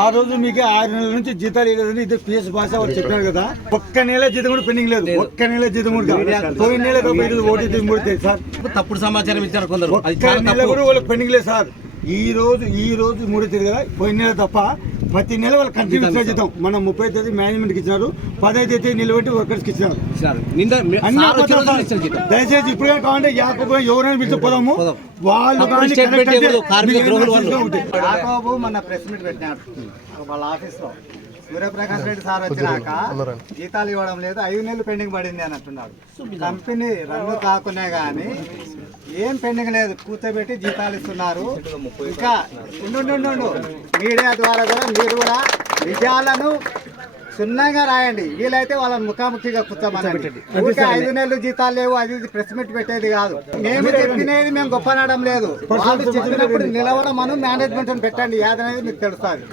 ఆ రోజు మీకు ఆరు నెలల నుంచి జీతాలు ఇవ్వలేదని ఇది పిఎస్ భాష వాళ్ళు చెప్పారు కదా. ఒక్క నెల జీతం కూడా పెండింగ్ లేదు. ఒక్క నెల జీతం కూడా. పోయిన నెల ముడితే సార్. తప్పుడు సమాచారం ఇచ్చారు కొందరు. ఒక్క నెల కూడా వాళ్ళకి పెండింగ్ లేదు సార్. ఈ రోజు ఈ రోజు మూడు తేదీ కదా? పోయిన నెల తప్ప ప్రతి నెల వాళ్ళు కంటిన్యూ ఇచ్చిన జీతం. మనం ముప్పై తేదీ మేనేజ్మెంట్కి ఇచ్చినారు. పదహైదు తేదీ నిలబెట్టి వర్కర్స్కి ఇచ్చినారు. దయచేసి ఇప్పుడే కావాలంటే యాకబ్ ఎవరైనా పిలిచి పోదాము. పోదాం. వాళ్ళు కానీ. యాకోబు మొన్న ప్రెస్ మీట్ పెట్టినాడు వాళ్ళ ఆఫీస్లో సూర్యప్రకాష్ రెడ్డి సార్ వచ్చినాక జీతాలు ఇవ్వడం లేదు ఐదు నెలలు పెండింగ్ పడింది అని అంటున్నాడు కంపెనీ రన్ను కాకునే గానీ ఏం పెండింగ్ లేదు కూర్చోబెట్టి జీతాలు ఇస్తున్నారు. ఇంకా ఉండు. మీడియా ద్వారా కూడా మీరు కూడా నిజాలను సున్నంగా రాయండి. వీలైతే వాళ్ళని ముఖాముఖిగా కూర్చోమనండి. ఊరికే ఐదు నెలలు జీతాలు లేవు అది ప్రెస్ మీట్ పెట్టేది కాదు. మేము చెప్పినది మేము గొప్పనడం లేదు. వాళ్ళు చెప్పినప్పుడు నిలవడం మనం మేనేజ్మెంట్ పెట్టండి. ఏదనేది మీకు తెలుస్తుంది.